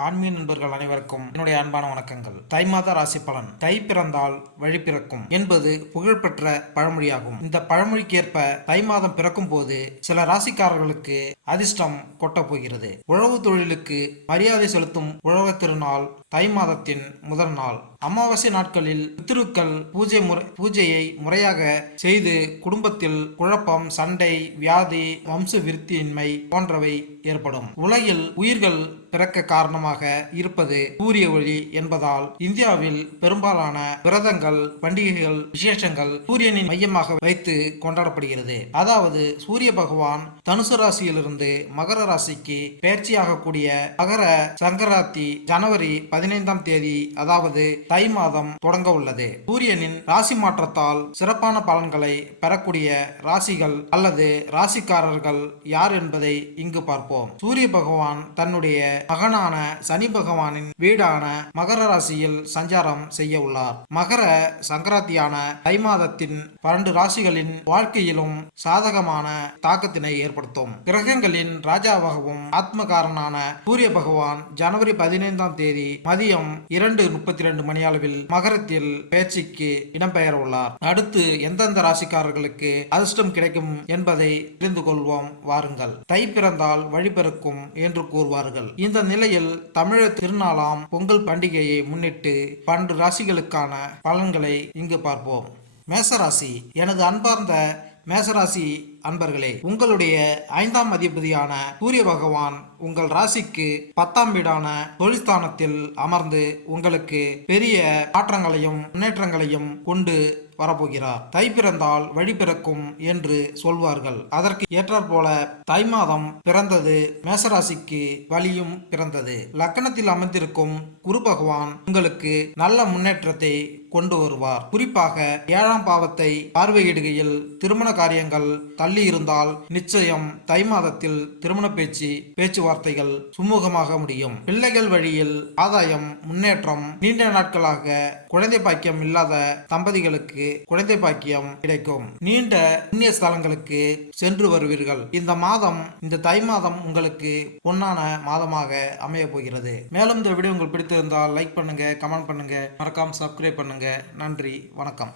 ஆன்மீக நண்பர்கள் அனைவருக்கும் என்னுடைய அன்பான வணக்கங்கள். தை மாத ராசி பலன். தை பிறந்தால் வழி பிறக்கும் என்பது புகழ்பெற்ற பழமொழியாகும். இந்த பழமொழிக்கேற்ப தை மாதம் பிறக்கும் போது சில ராசிக்காரர்களுக்கு அதிர்ஷ்டம் கொட்டப் போகிறது. உழவு தொழிலுக்கு மரியாதை செலுத்தும் உழவு திருநாள் தை மாதத்தின் முதல் நாள். அமாவாசை நாட்களில் பித்திருக்கள் பூஜை முறை பூஜையை முறையாக செய்து குடும்பத்தில் குழப்பம் சண்டை வியாதி வம்ச விருத்தியின்மை போன்றவை ஏற்படும். உலகில் உயிர்கள் பிறக்க காரணமாக இருப்பது சூரிய ஒளி என்பதால் இந்தியாவில் பெரும்பாலான விரதங்கள் பண்டிகைகள் விசேஷங்கள் சூரியனின் மையமாக வைத்து கொண்டாடப்படுகிறது. அதாவது சூரிய பகவான் தனுசு ராசியிலிருந்து மகர ராசிக்கு பயிற்சியாகக்கூடிய மகர சங்கராத்தி ஜனவரி பதினைந்தாம் தேதி அதாவது தை மாதம் தொடங்க உள்ளது. சூரியனின் ராசி மாற்றத்தால் சிறப்பான பலன்களை பெறக்கூடிய ராசிகள் அல்லது ராசிக்காரர்கள் யார் என்பதை இங்கு பார்ப்போம். சூரிய பகவான் தன்னுடைய மகனான சனி பகவானின் வீடான மகர ராசியில் சஞ்சாரம் செய்ய உள்ளார். மகர சங்கராந்தியான தை மாதத்தின் பன்னெண்டு ராசிகளின் வாழ்க்கையிலும் சாதகமான தாக்கத்தினை ஏற்படுத்தும். கிரகங்களின் ராஜாவாகவும் ஆத்மகாரனான சூரிய பகவான் ஜனவரி பதினைந்தாம் தேதி மதியம் இரண்டு முப்பத்தி ரெண்டு மணி அளவில் மகரத்தில் பேச்சுக்கு இடம்பெயர உள்ளார் அடுத்து எந்தெந்த ராசிக்காரர்களுக்கு அதிர்ஷ்டம் கிடைக்கும் என்பதை தெரிந்து கொள்வோம். வாருங்கள். தை பிறந்தால் வழிபிறக்கும் என்று கூறுவார்கள். இந்த நிலையில் தமிழர் திருநாளாம் பொங்கல் பண்டிகையை முன்னிட்டு பன்னெண்டு ராசிகளுக்கான பலன்களை இங்கு பார்ப்போம். மேசராசி. எனது அன்பார்ந்த மேசராசி அன்பர்களே உங்களுடைய ஐந்தாம் அதிபதியான சூரிய பகவான் உங்கள் ராசிக்கு பத்தாம் வீடான தொழிற்ஸ்தானத்தில் அமர்ந்து உங்களுக்கு பெரிய மாற்றங்களையும் முன்னேற்றங்களையும் கொண்டு வரப்போகிறார். தை பிறந்தால் வழி பிறக்கும் என்று சொல்வார்கள். அதற்கு ஏற்றாற்போல தை மாதம் பிறந்தது மேசராசிக்கு வழியும் பிறந்தது. லக்கணத்தில் அமர்ந்திருக்கும் குரு பகவான் உங்களுக்கு நல்ல முன்னேற்றத்தை கொண்டு வருவார். குறிப்பாக ஏழாம் பாவத்தை பார்வையிடுகையில் திருமண காரியங்கள் தள்ளி இருந்தால் நிச்சயம் தை மாதத்தில் திருமண பேச்சு பேச்சுவார்த்தைகள் சுமூகமாக முடியும். பிள்ளைகள் வழியில் ஆதாயம் முன்னேற்றம் நீண்ட நாட்களாக குழந்தை பாக்கியம் இல்லாத தம்பதிகளுக்கு குழந்தை பாக்கியம் கிடைக்கும். நீண்ட புண்ணிய ஸ்தலங்களுக்கு சென்று வருவீர்கள். இந்த மாதம் இந்த தை மாதம் உங்களுக்கு பொன்னான மாதமாக அமைய போகிறது. மேலும் இந்த வீடியோ உங்களுக்கு பிடித்திருந்தால் லைக் பண்ணுங்க கமெண்ட் பண்ணுங்க. மறக்காம சப்ஸ்கிரைப் பண்ணுங்க. நன்றி வணக்கம்.